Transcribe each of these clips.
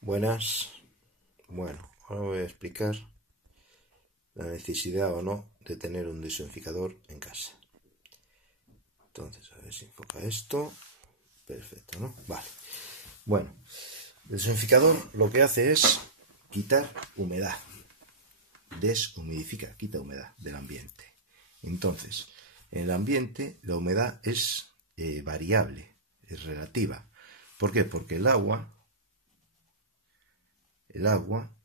Buenas. Bueno, ahora voy a explicar la necesidad o no de tener un desinfectador en casa. Entonces, a ver si enfoca esto. Perfecto, ¿no? Vale. Bueno, el desinfectador lo que hace es quitar humedad. Deshumidifica, quita humedad del ambiente. Entonces, en el ambiente la humedad es variable, es relativa. ¿Por qué? Porque el agua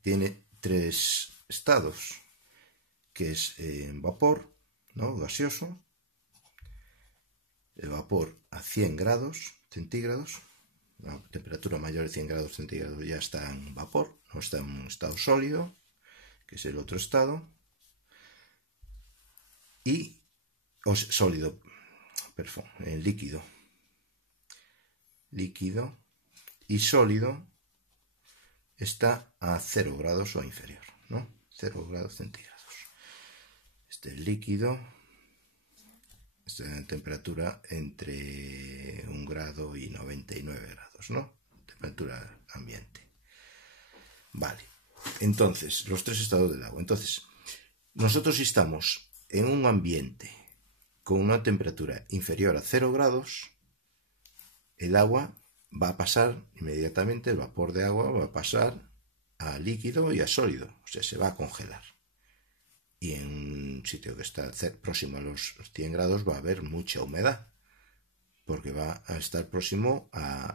tiene tres estados, que es vapor, ¿no? Gaseoso, el vapor a 100 grados centígrados, a temperatura mayor de 100 grados centígrados ya está en vapor, no está en un estado sólido, que es el otro estado, y sólido, perdón, líquido y sólido está a 0 grados o inferior, ¿no? 0 grados centígrados. Este es líquido, está en temperatura entre 1 grado y 99 grados, ¿no? Temperatura ambiente. Vale, entonces, los tres estados del agua. Entonces, nosotros si estamos en un ambiente con una temperatura inferior a 0 grados, el agua va a pasar inmediatamente, el vapor de agua va a pasar a líquido y a sólido, o sea, se va a congelar. Y en un sitio que está próximo a los 100 grados va a haber mucha humedad, porque va a estar próximo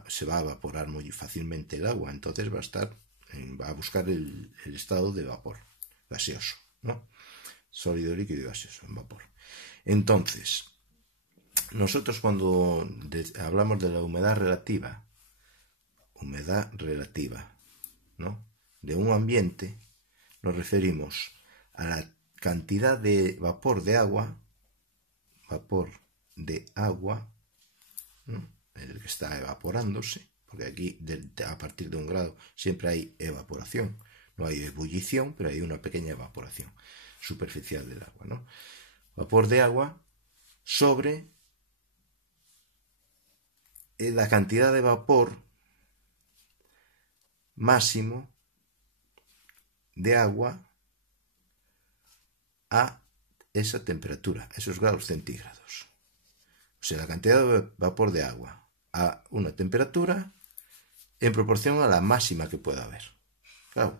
se va a evaporar muy fácilmente el agua, entonces va a buscar el estado de vapor gaseoso, ¿no? Sólido, líquido y gaseoso en vapor. Entonces, nosotros cuando hablamos de la humedad relativa, ¿no? De un ambiente, nos referimos a la cantidad de vapor de agua, ¿no? El que está evaporándose, porque aquí a partir de 1 grado siempre hay evaporación, no hay ebullición, pero hay una pequeña evaporación superficial del agua, ¿no? Vapor de agua sobre la cantidad de vapor máximo de agua a esa temperatura, esos grados centígrados. O sea, la cantidad de vapor de agua a una temperatura en proporción a la máxima que pueda haber. Claro,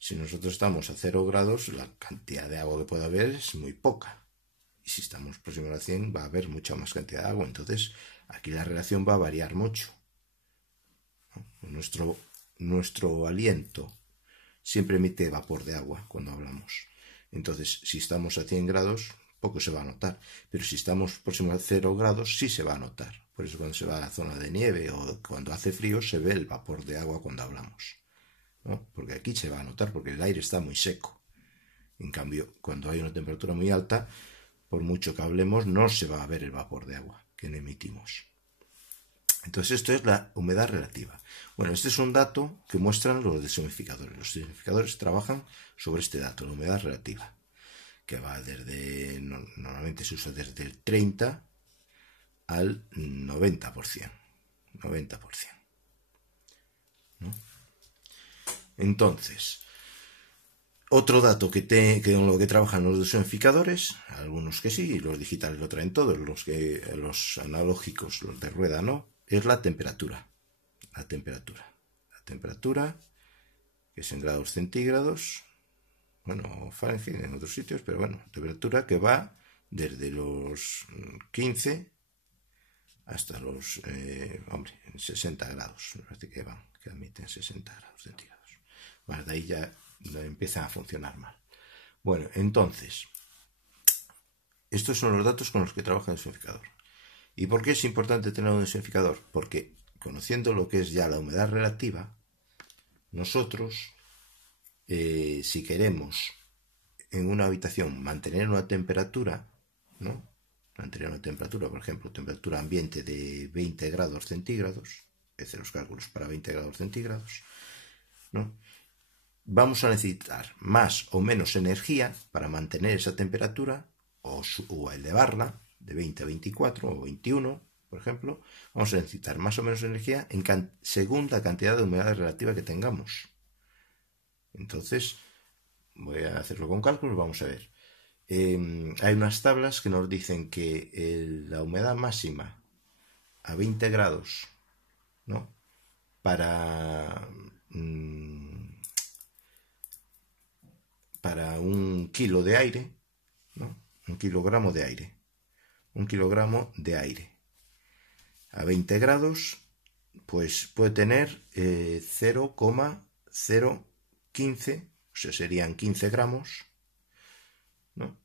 si nosotros estamos a 0 grados, la cantidad de agua que puede haber es muy poca. Y si estamos próximos a 100, va a haber mucha más cantidad de agua. Entonces, aquí la relación va a variar mucho. Nuestro aliento siempre emite vapor de agua cuando hablamos. Entonces, si estamos a 100 grados, poco se va a notar. Pero si estamos próximos a 0 grados, sí se va a notar. Por eso cuando se va a la zona de nieve o cuando hace frío, se ve el vapor de agua cuando hablamos, ¿no? Porque aquí se va a notar, porque el aire está muy seco. En cambio, cuando hay una temperatura muy alta, por mucho que hablemos, no se va a ver el vapor de agua que emitimos. Entonces esto es la humedad relativa. Bueno, este es un dato que muestran los desinfectadores. Los desinfectadores trabajan sobre este dato, la humedad relativa, que va normalmente se usa desde el 30 al 90%. 90%. ¿No? Entonces, otro dato con lo que trabajan los desinfectadores, algunos que sí, los digitales lo traen todos, los analógicos, los de rueda no, es la temperatura. La temperatura, que es en grados centígrados, bueno, Fahrenheit en otros sitios, pero bueno, temperatura que va desde los 15 hasta los, 60 grados, me parece que admiten 60 grados centígrados. Bueno, de ahí ya empiezan a funcionar mal. Bueno, entonces, estos son los datos con los que trabaja el desinfectador. ¿Y por qué es importante tener un desinfectador? Porque conociendo lo que es ya la humedad relativa, nosotros, si queremos en una habitación mantener una temperatura, ¿no? Mantener una temperatura, por ejemplo, temperatura ambiente de 20 grados centígrados, hacer los cálculos para 20 grados centígrados, ¿no? Vamos a necesitar más o menos energía para mantener esa temperatura o elevarla de 20 a 24 o 21, por ejemplo, vamos a necesitar más o menos energía según la cantidad de humedad relativa que tengamos. Entonces, voy a hacerlo con cálculos, vamos a ver. Hay unas tablas que nos dicen que la humedad máxima a 20 grados, ¿no? Para un kilo de aire, ¿no? Un kilogramo de aire. Un kilogramo de aire a 20 grados, pues puede tener 0,015, o sea, serían 15 gramos, ¿no?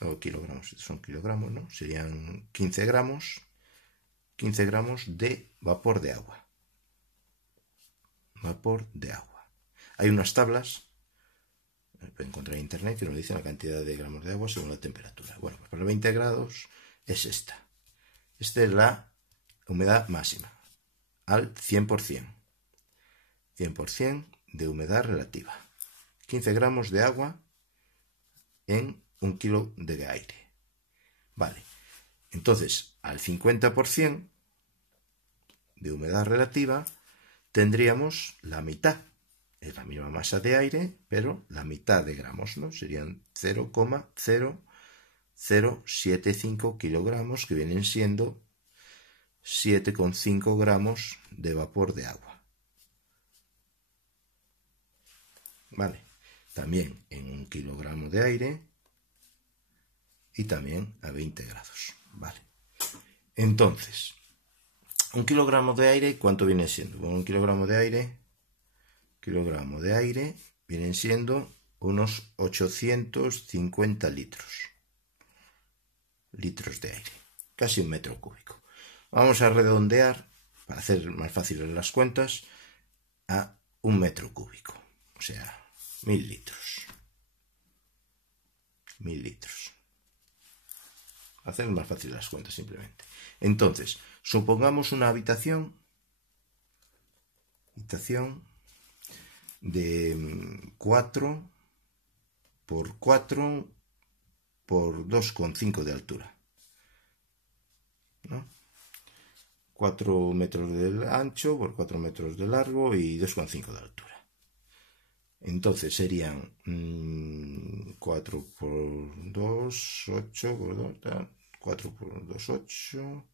O kilogramos, son kilogramos, ¿no? Serían 15 gramos de vapor de agua. Vapor de agua. Hay unas tablas, pueden encontrar en internet, que nos dicen la cantidad de gramos de agua según la temperatura. Bueno, pues para 20 grados es esta. Esta es la humedad máxima, al 100%. 100% de humedad relativa. 15 gramos de agua en un kilo de aire. Vale. Entonces, al 50% de humedad relativa, tendríamos la mitad. Es la misma masa de aire, pero la mitad de gramos, ¿no? Serían 0,0075 kilogramos, que vienen siendo 7,5 gramos de vapor de agua. Vale. También en un kilogramo de aire y también a 20 grados. Vale. Entonces, un kilogramo de aire, ¿cuánto viene siendo? Bueno, un kilogramo de aire vienen siendo unos 850 litros de aire, casi un metro cúbico. Vamos a redondear, para hacer más fáciles las cuentas, a un metro cúbico, o sea, 1000 litros. 1000 litros. Hacer más fácil las cuentas simplemente. Entonces, supongamos una habitación de 4 por 4 por 2,5 de altura, ¿no? 4 metros de ancho por 4 metros de largo y 2,5 de altura. Entonces serían 4 por 2, 8 por 2, 4 por 2, 8,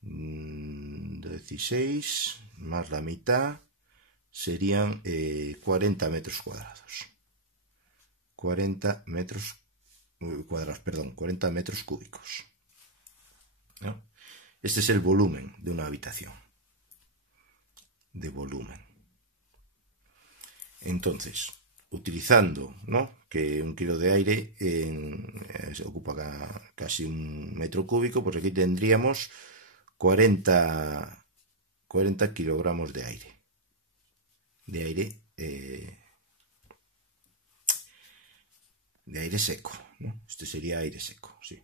16, más la mitad, serían 40 metros cuadrados. 40 metros cuadrados, perdón, 40 metros cúbicos, ¿no? Este es el volumen de una habitación. De volumen. Entonces, utilizando, ¿no?, que un kilo de aire ocupa casi un metro cúbico, pues aquí tendríamos 40 kilogramos de aire. De aire seco, ¿no? Este sería aire seco, sí.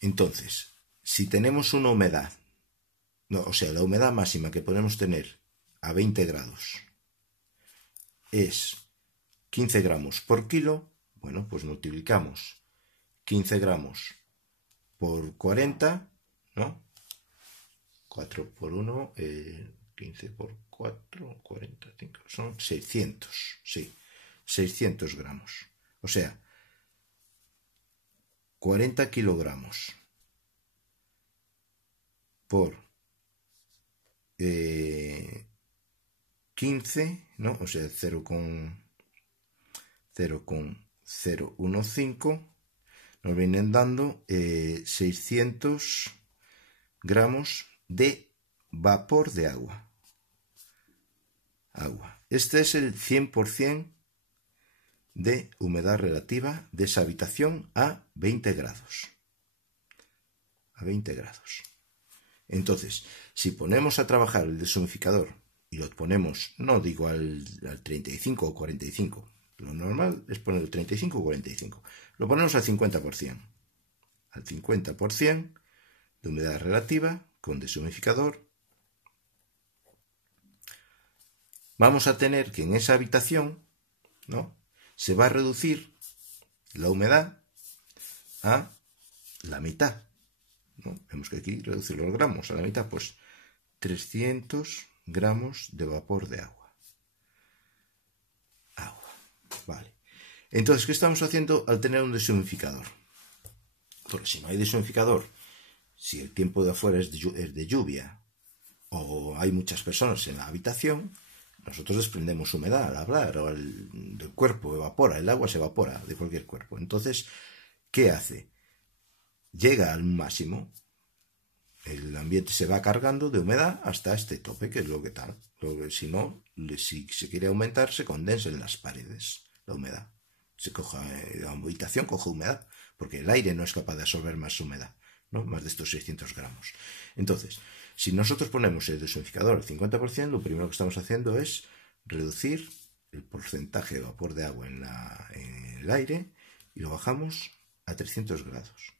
Entonces, si tenemos una humedad, no, o sea, la humedad máxima que podemos tener a 20 grados es 15 gramos por kilo, bueno, pues multiplicamos 15 gramos por 40, ¿no? 4 por 1, 15 por 4, 45, son 600, sí, 600 gramos. O sea, 40 kilogramos por 15, ¿no? O sea, 0,015 nos vienen dando 600 gramos de vapor de agua. Este es el 100% de humedad relativa de esa habitación a 20 grados. A 20 grados. Entonces, si ponemos a trabajar el deshumidificador y lo ponemos, no digo al 35 o 45, lo normal es poner el 35 o 45, lo ponemos al 50%. Al 50% de humedad relativa con deshumidificador, vamos a tener que en esa habitación, ¿no?, se va a reducir la humedad a la mitad. ¿no? Vemos que aquí reduce los gramos a la mitad, pues 300 gramos de vapor de agua. Vale. Entonces, ¿qué estamos haciendo al tener un deshumidificador? Porque si no hay deshumidificador, si el tiempo de afuera es de lluvia o hay muchas personas en la habitación, nosotros desprendemos humedad al hablar o del cuerpo, evapora, el agua se evapora de cualquier cuerpo. Entonces, ¿qué hace? Llega al máximo, el ambiente se va cargando de humedad hasta este tope, que es lo que tal. Si no, si se quiere aumentar, se condensa en las paredes la humedad. La habitación coge humedad, porque el aire no es capaz de absorber más humedad, ¿no? Más de estos 600 gramos. Entonces, si nosotros ponemos el deshumidificador al 50%, lo primero que estamos haciendo es reducir el porcentaje de vapor de agua en el aire y lo bajamos a 300 gramos.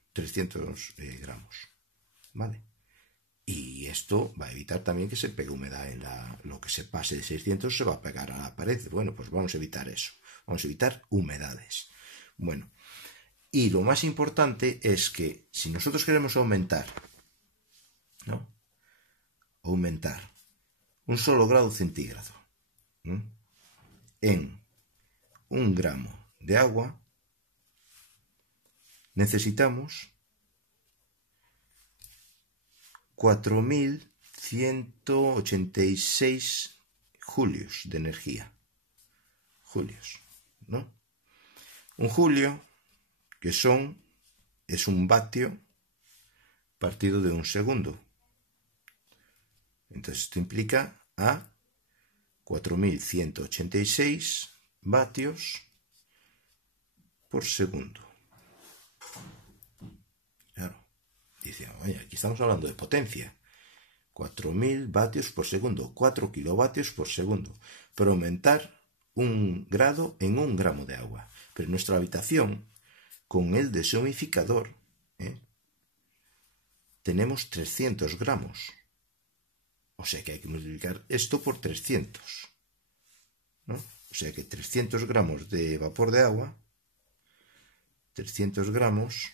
¿Vale? Y esto va a evitar también que se pegue humedad lo que se pase de 600 se va a pegar a la pared. Bueno, pues vamos a evitar eso. Vamos a evitar humedades. Bueno, y lo más importante es que si nosotros queremos aumentar, ¿no? Aumentar un solo grado centígrado, ¿no? En 1 gramo de agua, necesitamos 4.186 julios de energía. Julios, ¿no? Un julio, que es un vatio partido de un segundo. Entonces esto implica a 4.186 vatios por segundo. Claro, dice, oye, aquí estamos hablando de potencia. 4.000 vatios por segundo, 4 kilovatios por segundo, para aumentar 1 grado en 1 gramo de agua. Pero en nuestra habitación, con el deshumidificador, tenemos 300 gramos. O sea que hay que multiplicar esto por 300, ¿no? O sea que 300 gramos de vapor de agua, 300 gramos,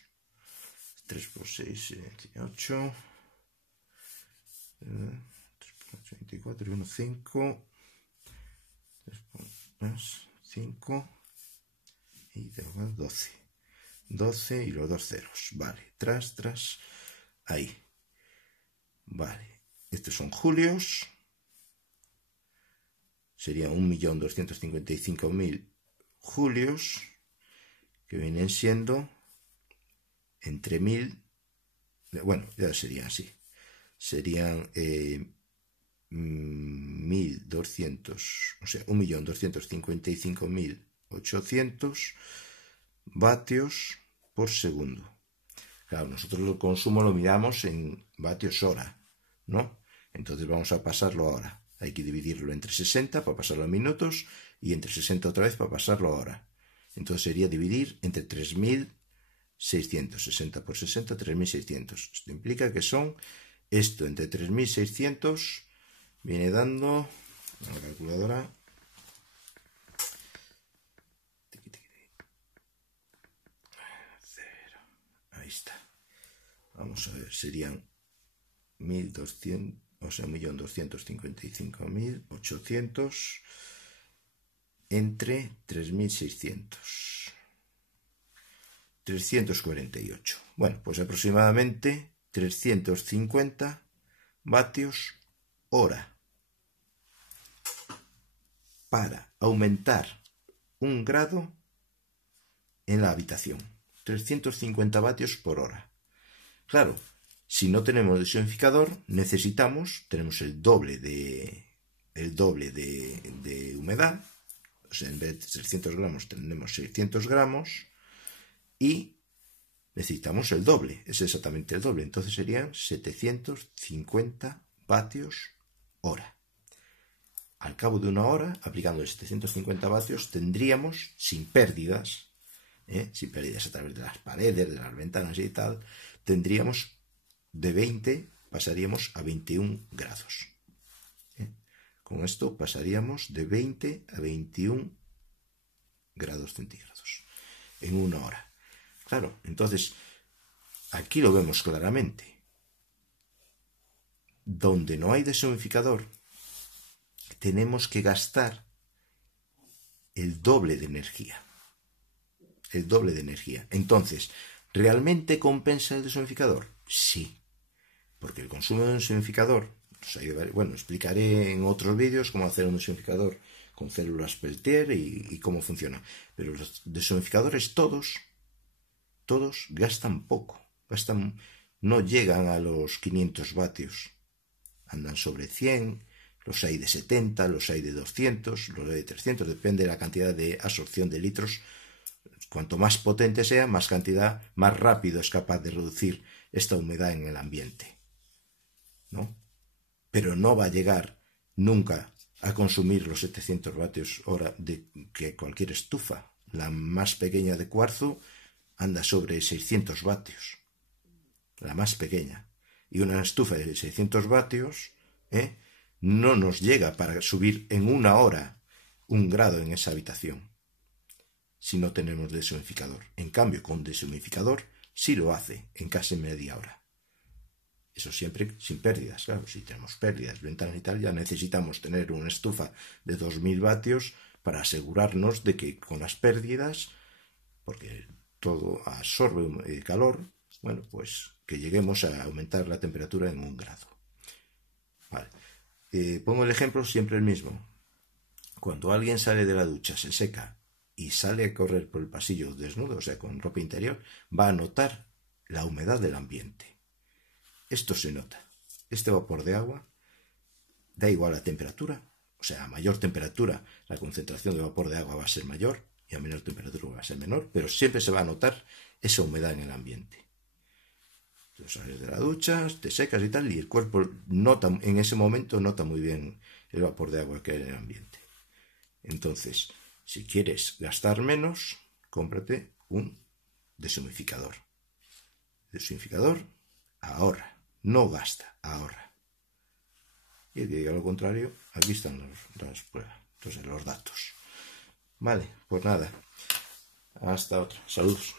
3 por 6, 28, 3 por 8, 24, y 1, 5, 3 por 2, 5, y 12. 12 y los dos ceros. Vale, tras, ahí. Vale. Estos son julios, serían 1.255.000 julios, que vienen siendo entre 1.000, bueno, ya serían así, serían 1.200, o sea, 1.255.800 vatios por segundo. Claro, nosotros el consumo lo miramos en vatios hora, ¿no? Entonces vamos a pasarlo ahora. Hay que dividirlo entre 60 para pasarlo a minutos y entre 60 otra vez para pasarlo a hora. Entonces sería dividir entre 3.600. 60 por 60, 3.600. Esto implica que son, esto entre 3.600 viene dando, la calculadora, ahí está. Vamos a ver, serían 1.200, o sea, 1.255.800 entre 3.600. 348. Bueno, pues aproximadamente 350 vatios hora para aumentar 1 grado en la habitación. 350 vatios por hora. Claro, si no tenemos deshumidificador, tenemos el doble de humedad. O sea, en vez de 300 gramos tenemos 600 gramos y necesitamos el doble, es exactamente el doble. Entonces serían 750 vatios hora. Al cabo de 1 hora, aplicando 750 vatios, tendríamos, sin pérdidas a través de las paredes, de las ventanas y tal, tendríamos de 20, pasaríamos a 21 grados. Con esto pasaríamos de 20 a 21 grados centígrados en 1 hora. Claro, entonces aquí lo vemos claramente. donde no hay deshumidificador, tenemos que gastar el doble de energía. El doble de energía. Entonces, ¿realmente compensa el deshumidificador? Sí. Porque el consumo de un deshumidificador, bueno, explicaré en otros vídeos cómo hacer un deshumidificador con células Peltier y cómo funciona. Pero los deshumidificadores todos gastan poco. No llegan a los 500 vatios. Andan sobre 100, los hay de 70, los hay de 200, los hay de 300, depende de la cantidad de absorción de litros. Cuanto más potente sea, más cantidad, más rápido es capaz de reducir esta humedad en el ambiente, ¿no? Pero no va a llegar nunca a consumir los 700 vatios hora de que cualquier estufa. La más pequeña de cuarzo anda sobre 600 vatios. La más pequeña. Y una estufa de 600 vatios no nos llega para subir en una hora 1 grado en esa habitación si no tenemos deshumidificador. En cambio, con deshumidificador sí lo hace en casi media hora. Eso siempre sin pérdidas, claro. Si tenemos pérdidas, ventanas y tal, ya necesitamos tener una estufa de 2000 vatios para asegurarnos de que con las pérdidas, porque todo absorbe calor, bueno, pues que lleguemos a aumentar la temperatura en 1 grado. Vale. Pongo el ejemplo siempre el mismo. Cuando alguien sale de la ducha, se seca y sale a correr por el pasillo desnudo, o sea, con ropa interior, va a notar la humedad del ambiente. Esto se nota. Este vapor de agua da igual la temperatura, o sea, a mayor temperatura la concentración de vapor de agua va a ser mayor y a menor temperatura va a ser menor, pero siempre se va a notar esa humedad en el ambiente. Tú sales de la ducha, te secas y tal, y el cuerpo en ese momento nota muy bien el vapor de agua que hay en el ambiente. Entonces, si quieres gastar menos, cómprate un deshumidificador. Deshumidificador ahorra, no gasta, ahorra. Y el que diga lo contrario, aquí están las pruebas, entonces los datos. Vale, pues nada, hasta otra. Saludos.